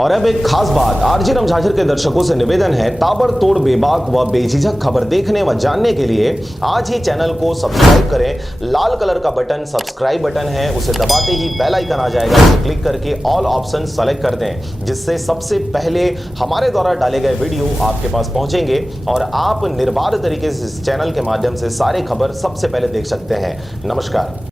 और अब एक खास बात, आरजे रमझाझर के दर्शकों से निवेदन है, ताबड़तोड़ बेबाक व बेझिझक खबर देखने व जानने के लिए आज ही चैनल को सब्सक्राइब करें। लाल कलर का बटन सब्सक्राइब बटन है, उसे दबाते ही बेल आइकन आ जाएगा, उसे क्लिक करके ऑल ऑप्शन सेलेक्ट कर दें, जिससे सबसे पहले हमारे द्वारा डाले गए वीडियो आपके पास पहुंचेंगे और आप निर्बाध तरीके से इस चैनल के माध्यम से सारे खबर सबसे पहले देख सकते हैं। नमस्कार।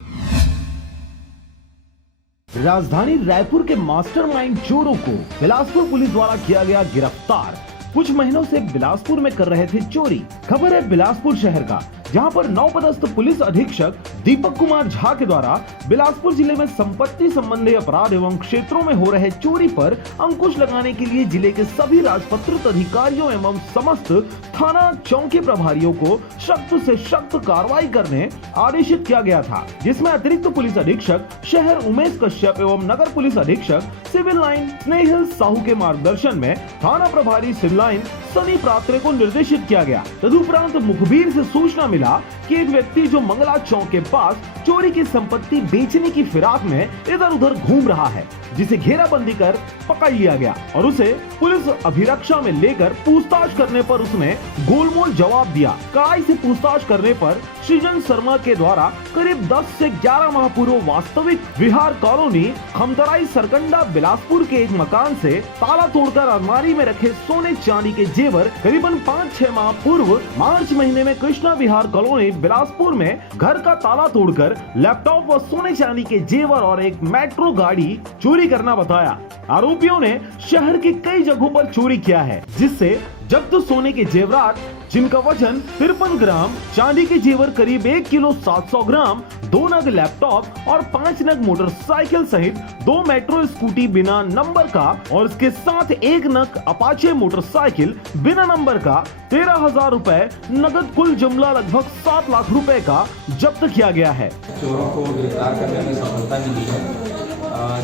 राजधानी रायपुर के मास्टरमाइंड चोरों को बिलासपुर पुलिस द्वारा किया गया गिरफ्तार। कुछ महीनों से बिलासपुर में कर रहे थे चोरी। खबर है बिलासपुर शहर का, जहां पर नवपदस्थ पुलिस अधीक्षक दीपक कुमार झा के द्वारा बिलासपुर जिले में संपत्ति संबंधी अपराध एवं क्षेत्रों में हो रहे चोरी पर अंकुश लगाने के लिए जिले के सभी राजपत्रित अधिकारियों एवं समस्त थाना चौकी प्रभारियों को सख्त से सख्त कार्रवाई करने आदेशित किया गया था, जिसमें अतिरिक्त पुलिस अधीक्षक शहर उमेश कश्यप एवं नगर पुलिस अधीक्षक सिविल लाइन स्नेहिल साहू के मार्गदर्शन में थाना प्रभारी सिविल लाइन सनी प्रात्रे को निर्देशित किया गया। तदुपरांत मुखबिर से सूचना मिला कि एक व्यक्ति जो मंगला चौक के पास चोरी की संपत्ति बेचने की फिराक में इधर उधर घूम रहा है, जिसे घेराबंदी कर पकड़ लिया गया और उसे पुलिस अभिरक्षा में लेकर पूछताछ करने पर उसने गोलमोल जवाब दिया। कड़ाई से पूछताछ करने पर सृजन शर्मा के द्वारा करीब 10 से 11 माह पूर्व वास्तविक विहार कॉलोनी खमतराई सरकंडा बिलासपुर के एक मकान से ताला तोड़कर अलमारी में रखे सोने चांदी के जेवर करीबन 5-6 माह पूर्व मार्च महीने में कृष्णा विहार कॉलोनी बिलासपुर में घर का ताला तोड़कर लैपटॉप व सोने चांदी के जेवर और एक मेट्रो गाड़ी चोरी करना बताया। आरोपियों ने शहर के कई जगहों पर चोरी किया है, जिससे जब्त सोने के जेवरात जिनका वजन 53 ग्राम, चांदी के जेवर करीब 1 किलो 700 ग्राम, 2 नग लैपटॉप और 5 नग मोटरसाइकिल सहित 2 मेट्रो स्कूटी बिना नंबर का और इसके साथ 1 नग अपाचे मोटरसाइकिल बिना नंबर का 13,000 रुपए नगद, कुल जुमला लगभग 7 लाख रुपए का जब्त किया गया है। चोरों को गिरफ्तार करने में सफलता मिली है,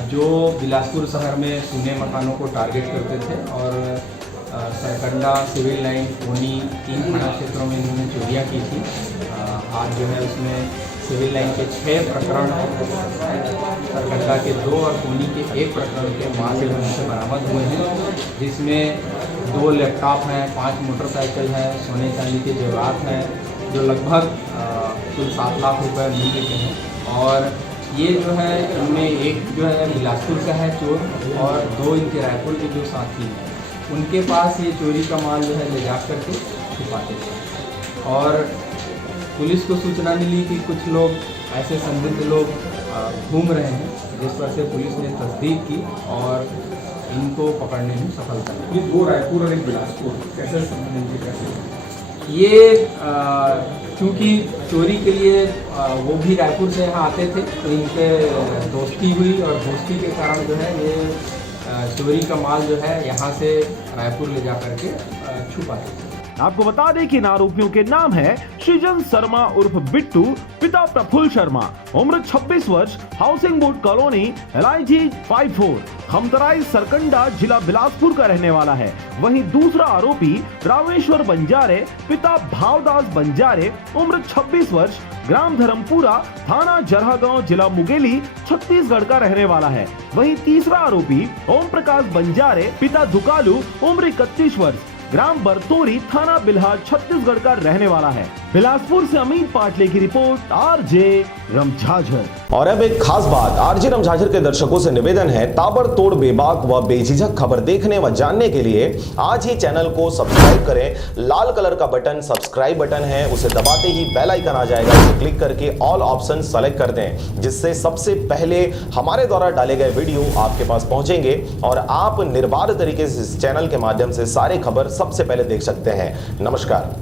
जो बिलासपुर शहर में सूने मकानों को टारगेट करते थे और सरकंडा, सिविल लाइन, कोनी 3 थाना क्षेत्रों में इन्होंने चोरियाँ की थी। आज जो है उसमें सिविल लाइन के 6 प्रकरण, सरकंडा के 2 और कोनी के 1 प्रकरण के माल से बरामद हुए हैं, जिसमें 2 लैपटॉप हैं, 5 मोटरसाइकिल हैं, सोने चांदी के जेवरात हैं, जो लगभग कुल 7 लाख रुपए मूल्य के हैं। और ये जो है इनमें एक जो है बिलासपुर का है चोर और 2 इनके रायपुर के जो साथी हैं, उनके पास ये चोरी का माल जो है ले जा करके छुपाते थे। और पुलिस को सूचना मिली कि कुछ लोग ऐसे संदिग्ध लोग घूम रहे हैं, जिस पर से पुलिस ने तस्दीक की और इनको पकड़ने में सफलता मिली। ये 2 रायपुर और 1 बिलासपुर कैसे संबंधित कैसे? ये क्योंकि चोरी के लिए वो भी रायपुर से यहाँ आते थे, तो इनके दोस्ती हुई और दोस्ती के कारण जो है ये चोरी का माल जो है यहाँ से रायपुर ले जा करके छुपाते थे। आपको बता दें कि इन आरोपियों के नाम है सृजन शर्मा उर्फ बिट्टू, पिता प्रफुल्ल शर्मा, उम्र 26 वर्ष, housing board colony LIG 54, Khamtarai Sarkanda, जिला बिलासपुर का रहने वाला है। वहीं दूसरा आरोपी रामेश्वर बंजारे, पिता भावदास बंजारे, उम्र 26 वर्ष, ग्राम धर्मपुरा, थाना जरहागांव, जिला मुंगेली, छत्तीसगढ़ का रहने वाला है। वहीं तीसरा आरोपी ओम प्रकाश बंजारे, पिता दुकालू, उम्र 31 वर्ष, ग्राम बरतोरी, थाना बिल्हा, छत्तीसगढ़ का रहने वाला है। बिलासपुर से अमित पाटले की रिपोर्ट, आरजे रमझाझर। और अब एक खास बात, आरजे रमझाझर के दर्शकों से निवेदन है, ताबड़तोड़ बेबाक व बेझिझक खबर देखने व जानने के लिए आज ही चैनल को सब्सक्राइब करें। लाल कलर का बटन सब्सक्राइब बटन है, उसे दबाते ही बेल आइकन आ जाएगा, उसे क्लिक करके ऑल ऑप्शन सेलेक्ट कर दें, जिससे सबसे पहले हमारे द्वारा डाले गए वीडियो आपके पास पहुंचेंगे और आप निर्बाध तरीके से इस चैनल के माध्यम से सारे खबर सबसे पहले देख सकते हैं। नमस्कार।